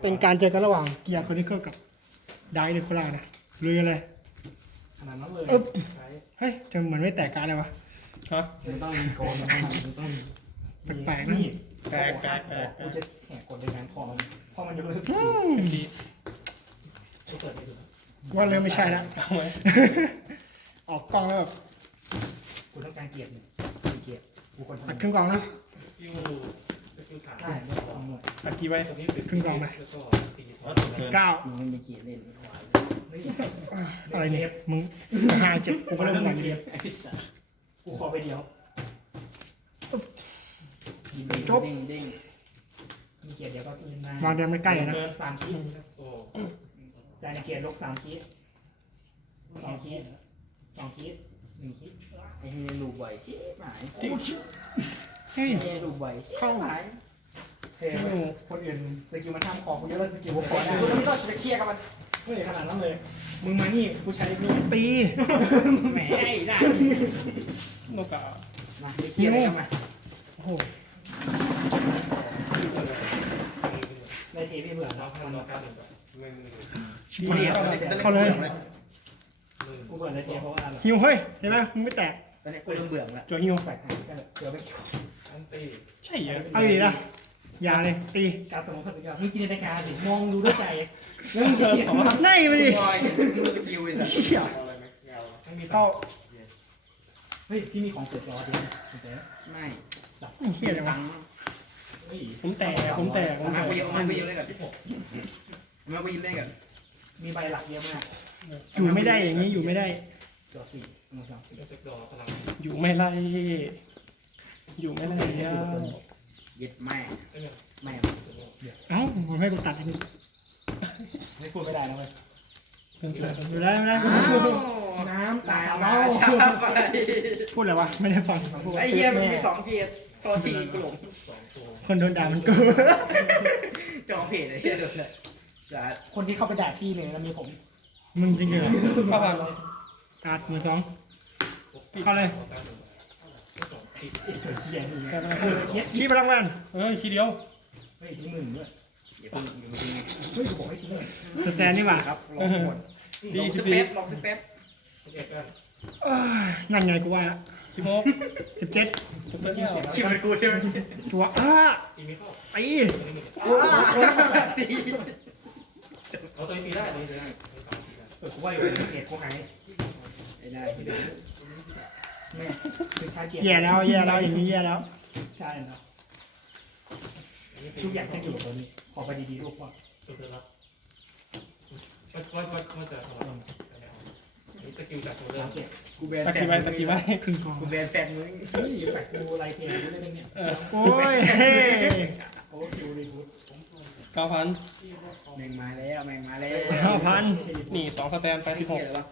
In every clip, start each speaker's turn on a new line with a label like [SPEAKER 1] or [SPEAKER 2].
[SPEAKER 1] เป็นการเจอกันระหว่างเกียร์คอนิเคิลกับไดเรโคล่านะเรืออะไร
[SPEAKER 2] ขนาดนั้นเลย
[SPEAKER 1] เฮ้ยจะเหมือนไม่แตกการเลยวะ
[SPEAKER 3] ฮะ
[SPEAKER 2] มันต้องมีโกนมันต้อง
[SPEAKER 1] แปลกๆนะ
[SPEAKER 2] แปลกกูจะแหกกดในงานพอมันพอมันจะเลิก
[SPEAKER 1] อืม
[SPEAKER 3] ดี
[SPEAKER 2] กูเปิดไปสุด
[SPEAKER 1] ว่าเริ่มไม่ใช่แล้ว
[SPEAKER 3] เอาไหม
[SPEAKER 1] ออกกล้องแล้วแบบ
[SPEAKER 2] กูต้องการเกียรติเกียรติกูคน
[SPEAKER 1] ตัด
[SPEAKER 2] ทำ
[SPEAKER 1] ครึ่งกล่องนะ
[SPEAKER 2] ใช่เอาหมด
[SPEAKER 3] ตัดกี่ไว้
[SPEAKER 1] ครึ่งกล่องไป 9
[SPEAKER 2] มึงไม่มีเกียรติเล่น
[SPEAKER 1] อะไรเนี่ยมึง5 7กูก็เริ่มหวั่นเดียว
[SPEAKER 2] กูขอไปเดียวเด้งเด้งมีเกียรติเดียวก็คืนมาว
[SPEAKER 1] างเดียวไม่ใกล้นะ
[SPEAKER 2] 3 คิดใจในเกียรติลบ3 คิด2 คิด2 คิด1 คิด
[SPEAKER 4] ไอ้เฮลูบ่อยชิบหาย
[SPEAKER 1] เฮ้ย
[SPEAKER 4] เฮลูบ่อยชิบ
[SPEAKER 1] เข้า
[SPEAKER 4] หาย
[SPEAKER 2] เฮ้ยคนอื่นสกิลมันทำของกูเยอะแล้วสกิลกูขอได้
[SPEAKER 4] กูต้องจะเคลียร์กับมัน
[SPEAKER 2] ไม่ขนาดนั้นเลยมึงมานี่กูใช้นี่
[SPEAKER 1] ตี
[SPEAKER 4] แหมไอ้ได้
[SPEAKER 3] โนกะ
[SPEAKER 4] มาเคลียร์กันมา
[SPEAKER 1] โอ้โห
[SPEAKER 2] ในเทปที่เบื่อแล้วมัน
[SPEAKER 1] ชิบหายเข้าเลย
[SPEAKER 2] กูเบื่อในเทปเพราะว่าอะไร
[SPEAKER 1] หิวเฮ้ยเห็นไหมมึงไม่แตก
[SPEAKER 4] ตอนนี้กูเริ่มเบื่อแล้ว
[SPEAKER 1] จวหิว
[SPEAKER 2] แปลกหายเดี๋ยวไป
[SPEAKER 3] ใช่เหรอ
[SPEAKER 1] เอาดีนะอย่าเลยตี
[SPEAKER 2] การสมองขัดกันมึงจินตนาการดิมองดูด้วยใจแล้วมึงจะเห็นว่า
[SPEAKER 1] ไล่มาดิ
[SPEAKER 4] บอยดูสกิลเลยสัส
[SPEAKER 1] เชี่ย
[SPEAKER 2] ไม่มี
[SPEAKER 1] เข้า
[SPEAKER 2] เฮ้ยพี่มีของเกิดรอดิเจ๊
[SPEAKER 4] ไม่
[SPEAKER 1] เฮียอะไรวะ
[SPEAKER 2] เฮ้ย
[SPEAKER 3] ผมแตกผมแตกผม
[SPEAKER 4] มา
[SPEAKER 3] แต
[SPEAKER 4] กู
[SPEAKER 3] ก
[SPEAKER 4] ยืมมากูยืมเล่นก่อนมากูยืมเล่นก่อน
[SPEAKER 2] มีใบหลักเยอะมาก
[SPEAKER 1] อยู่ไม่ได้อย่างนี้อยู่ไม่ได้
[SPEAKER 2] จอสี่มึงจอสี่
[SPEAKER 3] อยู่ไม่ไล่อยู่ไม่ไล่ยา
[SPEAKER 4] เย็ดแม่แม่
[SPEAKER 1] เอ้าผมให้กูตัดอันนี้
[SPEAKER 2] ไม่พูดไม่ได้นะเว้ย
[SPEAKER 1] ไม่ได้ไม่ได้
[SPEAKER 2] น้ำตา
[SPEAKER 4] มา
[SPEAKER 2] เล่า
[SPEAKER 4] ช้าไป
[SPEAKER 1] พูดอะไรวะไม่ได้ฟัง
[SPEAKER 4] ไอ้เหี้ยมันมี2เกียร์ตัวทีกูหลง
[SPEAKER 1] คนโดนด่ามันกู
[SPEAKER 4] จองเพจไอ้เหี้ยเดี๋ยวเลยจะ
[SPEAKER 2] คนที่เข้าไปด่าพี่เนี่ยมีผม
[SPEAKER 1] มึงจริงเหรอ
[SPEAKER 3] เข้าผ่าน
[SPEAKER 1] การ์ดมือสองเข้าเลย
[SPEAKER 2] เขียนอีก
[SPEAKER 1] ขี้พลังแวน
[SPEAKER 3] เฮ้ยทีเดียว
[SPEAKER 2] เฮ้ยที่หมื่นด้วย
[SPEAKER 4] อย่าพึ่งอย่าพึ่ง
[SPEAKER 2] เฮ้ยกูบอกให้ทิ้งเลย
[SPEAKER 1] สแตนนี่หว่า
[SPEAKER 4] ครับลองหมด
[SPEAKER 3] ดี
[SPEAKER 4] ลอง
[SPEAKER 3] ที
[SPEAKER 4] ส
[SPEAKER 3] ดี
[SPEAKER 4] เป๊ปลองสเป๊ป
[SPEAKER 1] นั่นไงกูว่า
[SPEAKER 3] คิโมก
[SPEAKER 1] 17
[SPEAKER 3] ผมเป็นแก้ว
[SPEAKER 4] คิดเหมือนกูใช่ไหม
[SPEAKER 1] ตัวตี
[SPEAKER 4] ตี
[SPEAKER 5] เอาตัวตีได้เลยได้
[SPEAKER 2] กูว่าอยู่ในเกียรติกูหาย
[SPEAKER 4] ไอ้ได้
[SPEAKER 2] แม่คือชาเกียรติ
[SPEAKER 1] แย่แล้วแย่แล้วอย่างนี้แย่แล้ว
[SPEAKER 2] ใช่เนาะทุกอย่างจะอยู่ตัวนี้ขอไปดีๆลูกพ่อ
[SPEAKER 5] ตัวเธอรับก็จะสลับนี่สกิลจากตัวเริ่ม
[SPEAKER 2] เกียรติ
[SPEAKER 4] กูแบน
[SPEAKER 3] ตะ
[SPEAKER 4] แฟ
[SPEAKER 3] กี้
[SPEAKER 4] น
[SPEAKER 3] ไว้ตะกี้ไว้
[SPEAKER 1] ครึ่งกอง
[SPEAKER 4] กูแบนแฟนมึง
[SPEAKER 2] เฮ้ยแปลกกูไรเกียรติกูได้เนี่ย
[SPEAKER 1] โอ้ยเฮ้
[SPEAKER 2] โอ้คิวรีบูท
[SPEAKER 3] 9,000
[SPEAKER 4] แม่งมาแล้วแม่งมาแล้ว
[SPEAKER 1] 5,000
[SPEAKER 3] นี่2สแตนไป
[SPEAKER 4] ไม่เกียร์หรอ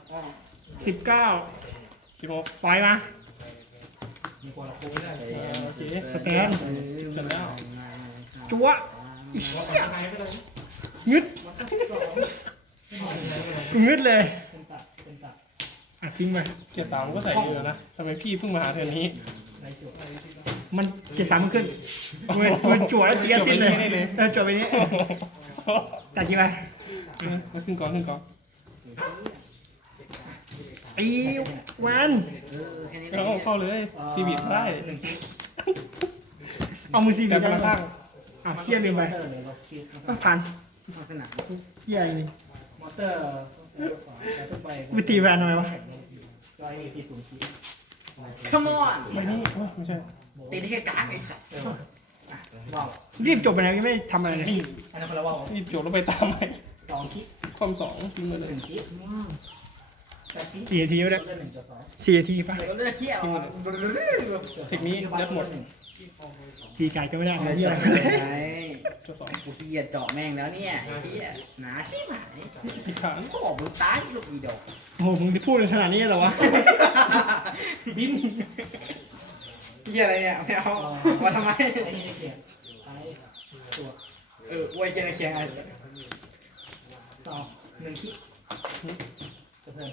[SPEAKER 1] 19
[SPEAKER 3] คิโมก
[SPEAKER 1] ปล่อยมา
[SPEAKER 2] มีคนละคู่ไม่ได้
[SPEAKER 3] โอเค
[SPEAKER 1] สแตน จัว
[SPEAKER 5] ว่าไปยังไงก็ได้
[SPEAKER 1] งึดงึดเลย
[SPEAKER 2] เป็นตัดเป็นตัด
[SPEAKER 1] อ่ะทิ้งไป
[SPEAKER 3] เกียร์3ก็ใส่เยอะนะทำไมพี่เพิ่งมาหาเธอนี้
[SPEAKER 2] ไรจุด
[SPEAKER 1] มันเกียร์สามมันขึ้นมือจั่วแล้วเจียสิ้นเลยจั่วไปนี้ตัดกี่ไป
[SPEAKER 3] แล้วขึ้นก่อนขึ้นก่อน
[SPEAKER 1] อีแวน
[SPEAKER 4] แค่นี้
[SPEAKER 3] เอาเข้าเลยซีบีได้
[SPEAKER 1] เอามือซีบี
[SPEAKER 3] แต่
[SPEAKER 1] ไป
[SPEAKER 3] พลังข้าง
[SPEAKER 1] อ่ะเชี่ยลืมไปต้องผ่าน
[SPEAKER 4] สนาม
[SPEAKER 1] เหี้ยนี่
[SPEAKER 2] มอเตอร์ต้องไป
[SPEAKER 1] วิตีแวนทำไมวะ
[SPEAKER 2] จอยมีตีศูนย์คิด
[SPEAKER 4] Come on
[SPEAKER 3] ไม่นี่ไม่ใช่
[SPEAKER 4] ตีได้แค่กลางไอ้สัส
[SPEAKER 2] ว้าว
[SPEAKER 1] รีบจบไปแล้วยังไม่ได้ทำอะไรเลย
[SPEAKER 2] อันนั้นคนละว่าว
[SPEAKER 3] รีบโจทย์แล้วไปตามไป
[SPEAKER 2] 2 คิด
[SPEAKER 3] ความ2ทิ้งไปเลย
[SPEAKER 2] 1 คิด8 คิด
[SPEAKER 1] 4 นาทีไม่ได้
[SPEAKER 2] เล่น1
[SPEAKER 1] 4 นาทีป่ะ
[SPEAKER 4] เดี๋ยวก็เลือกเที่ยว
[SPEAKER 3] เทคนี้เลือกหมด
[SPEAKER 1] ตีไก่ก็ไม่ได้
[SPEAKER 4] ไม่
[SPEAKER 1] เหี้ย
[SPEAKER 4] ใช่
[SPEAKER 3] ตัว
[SPEAKER 4] กูขี้เกียจเจาะแม่งแล้วเนี่ยไอ้เหี้ยหนาใช่ไหม
[SPEAKER 3] อีกขาน
[SPEAKER 4] ก็บอกมึงตายลูกอีดอก
[SPEAKER 1] โอ้โหมึงจะพูดขนาดนี้เหรอวะ
[SPEAKER 2] บิน
[SPEAKER 4] เหี้ยอะไรเนี่ยไม่เอามาทำไม
[SPEAKER 2] ไอ้นี่เกียรติไอ้ตัว
[SPEAKER 4] อวยเชียงเชียงอะไร
[SPEAKER 2] 2 1 คิดจะเพิ่ม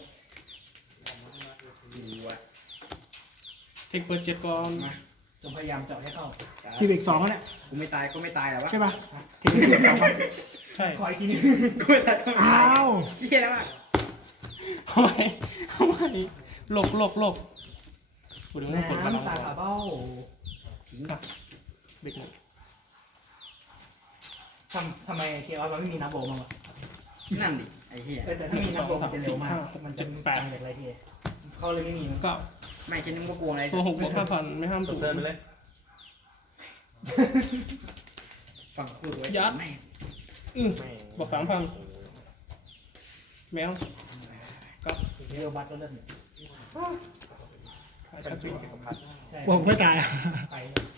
[SPEAKER 3] เทคเปิด7ก่อน
[SPEAKER 2] จงพยายามเจาะให้เข้า
[SPEAKER 1] ทีเบรก2แล้วเนี่ย
[SPEAKER 4] กูไม่ตายก็ไม่ตายหรอวะ
[SPEAKER 1] ใช่ป่ะทีเบรก2ป่ะ
[SPEAKER 3] ใช่
[SPEAKER 2] ขออีกทีนึง
[SPEAKER 4] กูไม่ตัด
[SPEAKER 1] อ้าว
[SPEAKER 4] เหี้ยแล้วอ่ะ
[SPEAKER 3] ทำไมหลบกูดูว่าผลกำลัง
[SPEAKER 2] น้ำตาขาเบ้า
[SPEAKER 3] อ่ะเบรกหนึ่ง
[SPEAKER 2] ทำไมเทียร์เราไม่มีน้ำโบมั้างวะ
[SPEAKER 4] นั่นดิไอ้เหี้ย
[SPEAKER 2] แต่ถ้ามีน้ำโบมันจะเร็วมากมันจะแปลงอะไรทีเขาเลยไม่มีมั้ง
[SPEAKER 3] ก็
[SPEAKER 4] ไม่ฉันนึกว่ากลัวอะไร
[SPEAKER 3] ตัว6 บวก 5,000 ไม่ห้ามสูง
[SPEAKER 5] เดินไปเลย
[SPEAKER 4] ฝั่งกูไว้
[SPEAKER 3] ยัด
[SPEAKER 4] แม่ง
[SPEAKER 3] บวก 3,000 แมวก็
[SPEAKER 2] เร็วบัตรก็เริ่ม
[SPEAKER 3] ชัดเจน
[SPEAKER 2] ใช่
[SPEAKER 1] ผมไม่ตายอ่ะ
[SPEAKER 2] ไป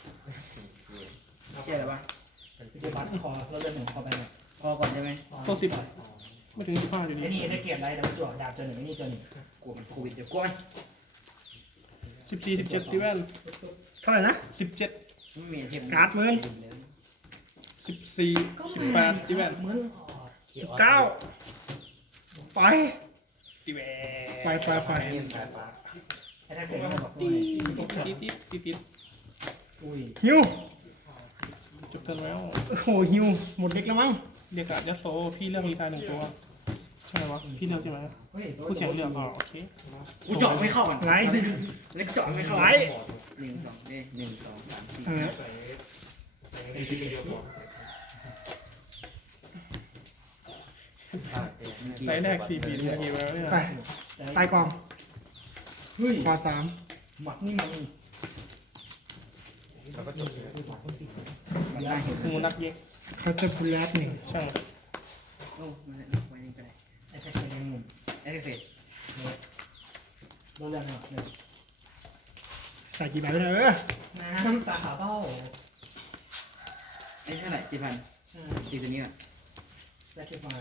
[SPEAKER 4] เชื่ออะไรวะ
[SPEAKER 2] เร็วบัตรคอเราเริ่มหนึ่งคอไปเนี่ย
[SPEAKER 4] พอก่อนได้ไหม
[SPEAKER 3] ตัว10ไม่ถึง 15อยู่ดี
[SPEAKER 2] ไอ้นี่ได้เกียรติอะไรแต่ว่าจั่วดาบตัวหนึ่งไอ้นี่ตัวหนึ่ง
[SPEAKER 4] กลัวมันโควิดเดี๋ยวกลัวมัน
[SPEAKER 3] 14 17ดีแว่น
[SPEAKER 1] เท่าไหร่นะ
[SPEAKER 3] 17
[SPEAKER 4] ไม่มีเทป
[SPEAKER 1] การ์ดหมื่น
[SPEAKER 3] 14 18ดีแว่น
[SPEAKER 2] เหมือน
[SPEAKER 1] 19ไป
[SPEAKER 3] ดีแว่น
[SPEAKER 1] ไป
[SPEAKER 2] ไอ้ท่านเป็นบอก
[SPEAKER 3] ตี
[SPEAKER 2] ด้วย
[SPEAKER 3] ตี
[SPEAKER 2] อุ้ย
[SPEAKER 1] ฮิว
[SPEAKER 3] จบกันแล้ว
[SPEAKER 1] โอ้โหฮิวหมดเด็กแล้วมั้ง
[SPEAKER 3] เรียกการ์ดยัสโซพี่เลือกมีตา1 ตัว ใช่ไหมวะพี่เลือกใช่ไหม
[SPEAKER 2] เฮ้ย
[SPEAKER 3] ผู้แข่งเลือกอ๋อโอเค
[SPEAKER 4] กูเจาะไม่เข้าก่อน
[SPEAKER 1] ไหล
[SPEAKER 4] แล้วกูเจาะไม่เข้า
[SPEAKER 1] ไหล
[SPEAKER 4] 1 2เนี่ย1 2 3 4
[SPEAKER 1] เออ
[SPEAKER 5] ใส่ในที่เดียวก่อน
[SPEAKER 3] ไซส์แรก4 ปีเมื่อกี้แล้วเนี่ย
[SPEAKER 1] ไปตายกอง
[SPEAKER 2] เฮ้ย
[SPEAKER 1] ขอ3
[SPEAKER 2] หมักนี่มัน
[SPEAKER 5] แล้วก็จบเลย
[SPEAKER 4] มันน่าเห็น
[SPEAKER 3] งูนักเย็ก
[SPEAKER 1] เขาจะพูลแลตหนึ่ง
[SPEAKER 3] ใช่
[SPEAKER 4] โอ้มันไว้นี่ก็ได้
[SPEAKER 2] ไอ้ท่านเป็นหนึ่ง
[SPEAKER 4] ไอ้เฟส
[SPEAKER 2] เราเริ่มหนึ่ง
[SPEAKER 1] ใส่กี่ใบไปเลย
[SPEAKER 2] น้ำตาขาเบ้า
[SPEAKER 4] ไอ้เท่าไหร่4,000ตีตัวนี้ก่อน
[SPEAKER 2] แลคเกอร์ไฟ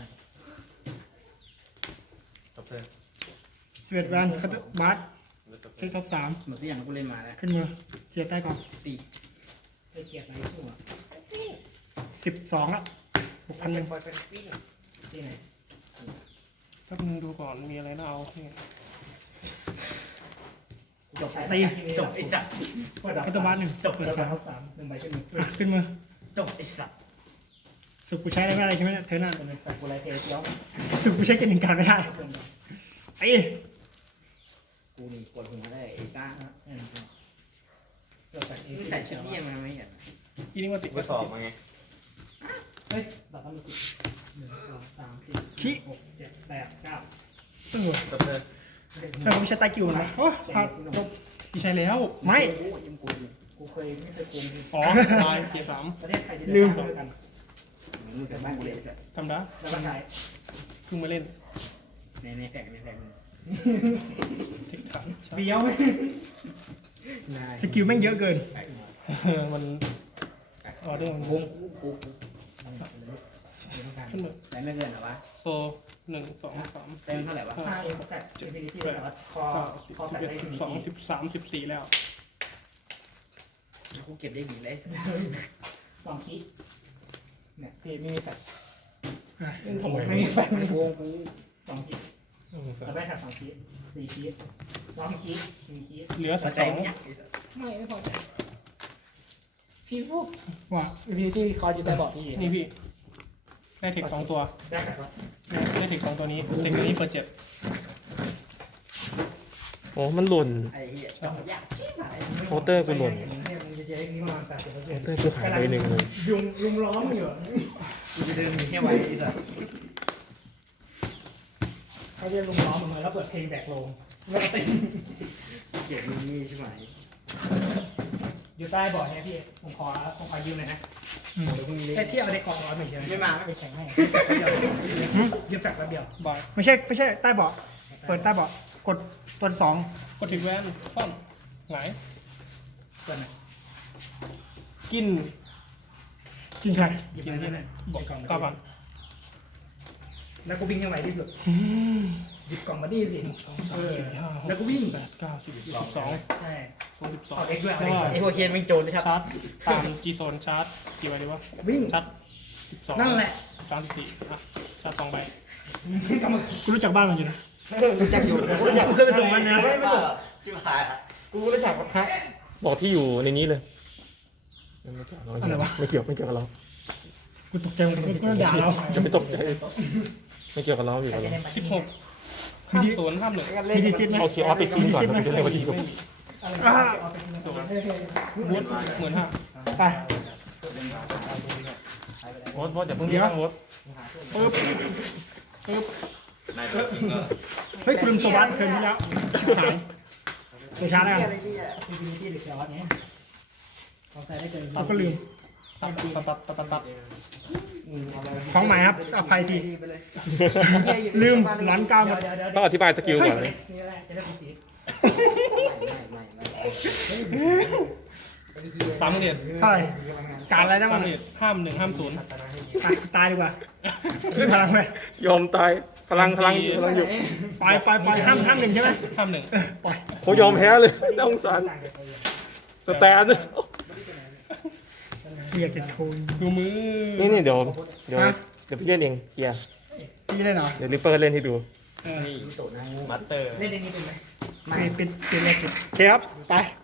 [SPEAKER 5] จบเลย
[SPEAKER 1] 11 แวนคัตเตอร์บัสเช็คท็อป
[SPEAKER 4] หมดทุกอย่างที่กูเล่นมาแล้ว
[SPEAKER 1] 3ขึ้นมือเกียร์ใต้กอง
[SPEAKER 4] ตี
[SPEAKER 2] ได้เกียรติอะไรชั่ว
[SPEAKER 1] 12แล้ว6,100
[SPEAKER 2] ที่ไหน
[SPEAKER 3] แป๊บนึงดูก่อนมีอะไรน่าเอาเนี่ย
[SPEAKER 2] จบ
[SPEAKER 4] จบไอ้สัตว์
[SPEAKER 1] คัตเตอร์บัสหนึ่ง
[SPEAKER 2] จบเปิดสามท็อป3 1ใบขึ้นมือ
[SPEAKER 1] อ่ะขึ้นมือ
[SPEAKER 4] จบไอ้สัตว์
[SPEAKER 1] สุกกูใช้อะไรไม่ได้ใช่ไหมเนี่ยเธอหน้า
[SPEAKER 2] เป็นแต่กูไรเทเดียว
[SPEAKER 1] สุกกูใช้เกณฑ์หนึ่งการไม่ได้ไอ้
[SPEAKER 4] กูนี่ปวดหัวได้ไอ้ต้า
[SPEAKER 2] มึ
[SPEAKER 4] ใส่ชุดนี้ยังมาไม่เห็น
[SPEAKER 3] อีนี่ว่าติด
[SPEAKER 5] ไปสอบมาไง
[SPEAKER 2] เฮ้ยดับมันสิ1 2 3 4 6 7 8 9
[SPEAKER 5] จบเลย
[SPEAKER 1] ถ้าผมใช้ตากิวนะโอ้ถ้าจบ
[SPEAKER 3] พี่ใช้แล้ว
[SPEAKER 1] ไม่
[SPEAKER 4] โอ้ยยังกูอยู่
[SPEAKER 2] กูเคยไม่เคยโกง
[SPEAKER 3] อ๋อตายเกียร์
[SPEAKER 2] ประเทศไทยที่ได้กัน
[SPEAKER 4] มึงกับบ้านกูเลยไอ้สัตว์
[SPEAKER 3] 3ทำได้
[SPEAKER 2] แล้วก็ไทย
[SPEAKER 3] เพิ่งมาเล่น
[SPEAKER 4] ในแฝงมึง
[SPEAKER 3] เทคขัน
[SPEAKER 2] เบี้ยวไหม
[SPEAKER 1] สกิลแม่งเยอะเกิน
[SPEAKER 3] มันออเดอร์มัน
[SPEAKER 4] กู
[SPEAKER 3] ขึ้นมือ
[SPEAKER 4] แต่ไม่เกินหรอวะ
[SPEAKER 3] โซ1 2 3
[SPEAKER 4] เต็มเท่าไหร่วะ
[SPEAKER 2] 5 เอ็มก็แตะจุดที่ที่แต่ว่าคอ
[SPEAKER 3] 9
[SPEAKER 2] คอแตะได้ถึง
[SPEAKER 3] 10 11 12 13 14แล้ว
[SPEAKER 4] กูเก็บได้ดีเลย
[SPEAKER 2] 2คิเนี่ยพี่ไม่มีแฟล
[SPEAKER 3] ทำไม
[SPEAKER 2] ไม่มีแฟล
[SPEAKER 4] กูกู
[SPEAKER 2] 2คิเราได้แค่2คิ4คิ2คิ1คิ
[SPEAKER 3] เหลือ
[SPEAKER 4] พอใจ
[SPEAKER 3] 12
[SPEAKER 4] ไหมเนี่ยไอ้สัตว์
[SPEAKER 2] ไม่พอใจพี่พวก
[SPEAKER 1] ว่า
[SPEAKER 2] พี่ที่คอยอยู่ใต้เบาะพี่
[SPEAKER 3] นี่พี่ได้เทค2 ตัว
[SPEAKER 2] ได้แต่ว่า
[SPEAKER 3] ได้เทค2 ตัวนี้เทคตัวนี้เปิด7โอ้มันหล่น
[SPEAKER 4] ไอ้เหี้ยอยากชิบหาย
[SPEAKER 3] โคเตอร์กูหล่น
[SPEAKER 2] มันจะเจ๊นี้ประมาณ80%
[SPEAKER 3] เตอร์กูหายไป1เลย
[SPEAKER 2] ยุงล้อมอยู่
[SPEAKER 4] กูจะเดินมีแค่ไว้ไอ้สัตว์
[SPEAKER 2] เขาเรียกลุงล้อมเหมือนแล้วเปิดเพลงแบกลงแล้วก็เต้น
[SPEAKER 4] เก็บมีนี่ใช่ไหม
[SPEAKER 2] อยู่ใต้เบาะเนี่ยพี่ผมขอยืมหน่อยนะ
[SPEAKER 1] อืม
[SPEAKER 2] ไอ้พี่เอาเด็กกองร้อยหนึ่งใช่ไหม
[SPEAKER 4] ไม่มา
[SPEAKER 2] ไปแข่งให้ยืมจากระเบียบบ
[SPEAKER 3] าย
[SPEAKER 1] ไม่ใช่ใต้เบาะเปิดใต้เบาะกดตัว2
[SPEAKER 3] กดถึงแวนคว่ำหงาย
[SPEAKER 2] ตัวไหน
[SPEAKER 3] กิน
[SPEAKER 1] กินใคร
[SPEAKER 2] หยิบมาที่ไหน
[SPEAKER 3] บอก
[SPEAKER 2] กล่องมา
[SPEAKER 3] 9,000
[SPEAKER 2] แล้วกูวิ่งยังไงที่สุด
[SPEAKER 1] อืม
[SPEAKER 2] หยิบกล่องมาดิสิ
[SPEAKER 3] 2 3 4 5
[SPEAKER 2] แล้วก็วิ่ง
[SPEAKER 3] 8 9 10 12
[SPEAKER 2] ใช่
[SPEAKER 3] 12
[SPEAKER 2] เอาเด็กด้วยเอาเด็กด้วย
[SPEAKER 4] ไอ้พวกเคนมันโจรเลยครับ
[SPEAKER 3] ชาร์จตามจีโซนชาร์จกี่ใบดีวะ
[SPEAKER 2] วิ่ง
[SPEAKER 3] ชาร์จ12
[SPEAKER 2] นั่นแหละ
[SPEAKER 3] 34อ่ะชาร์จ2 ใบ
[SPEAKER 2] กำลัง
[SPEAKER 1] กูรู้จักบ้านมันอยู่นะ
[SPEAKER 4] รู้จักอยู่กูรู้จัก
[SPEAKER 1] กูเคยไปส่งมันนะ
[SPEAKER 4] ไม่ส่งชิบหายอ่ะกูรู้จักมันฮะ
[SPEAKER 3] บอกที่อยู่ในนี้เลย
[SPEAKER 1] อะไรวะ
[SPEAKER 3] ไม่เกี่ยวกับเรา
[SPEAKER 1] กกูตกใจหมดเลยกูด่าเรา
[SPEAKER 5] จะไม่ตกใจไม่เกี่ยวกับเราอยู่
[SPEAKER 2] ใคร
[SPEAKER 5] กับ
[SPEAKER 2] จะ
[SPEAKER 5] เรา
[SPEAKER 2] ได้มา
[SPEAKER 3] สิ
[SPEAKER 2] ที่
[SPEAKER 3] บหกห้ามศูนย์ห้ามหนึ่ง
[SPEAKER 1] มีดีซิสไหม
[SPEAKER 5] เอาคีย์ออฟไปทิ้งก่อนแล้วจะเรียกว่าดีกว่า
[SPEAKER 3] บูท15,000
[SPEAKER 1] ไป
[SPEAKER 5] โอ๊ตอย่าเพิ่งเรียกโอ๊ต
[SPEAKER 1] ปึ๊บปึ๊บเฮ้ยคุณลืมโซบัสเทิร์นที่แล้วชิบหายเดี๋ยวช้าแล้วกัน
[SPEAKER 2] ที่ที่เด็กจอร์ดเนี้ยเขาใส่ได้เกิน
[SPEAKER 1] เราก็ลืม
[SPEAKER 3] ตัด
[SPEAKER 1] ของใหม่ครับอภัยทีลืมร้านเก้าหมด
[SPEAKER 5] ต้องอธิบายสกิลก่อนเลย
[SPEAKER 2] นี่แหละจะได้เป็นสี
[SPEAKER 3] 3 เหรียญ
[SPEAKER 1] เท่าไหร่การอะไรได้บ้าง
[SPEAKER 3] 3 เหรียญห้าม1ห้าม0
[SPEAKER 1] ตายดีกว่าช่วยพลังไป
[SPEAKER 5] ยอมตายพลังอยู่
[SPEAKER 1] ปล่อยห้ามหนึ่งใช่ไหม
[SPEAKER 3] ห้าม
[SPEAKER 1] ปล่อย
[SPEAKER 5] เขายอมแพ้เลยน่าสงสารสแตน
[SPEAKER 1] เรียกจะโทน
[SPEAKER 3] 1ดูมือ
[SPEAKER 5] นี่เดี๋ยวพี่เล่นเองเกียร์
[SPEAKER 1] ตีได้เหรอ
[SPEAKER 5] เดี๋ยวริปเปอร์เล่นให้ดู
[SPEAKER 3] นี่
[SPEAKER 5] มัตเตอร์
[SPEAKER 2] เล่นในนี้เป็นไหม
[SPEAKER 1] ไม่เป็นอะไรปิดโอเคครับไป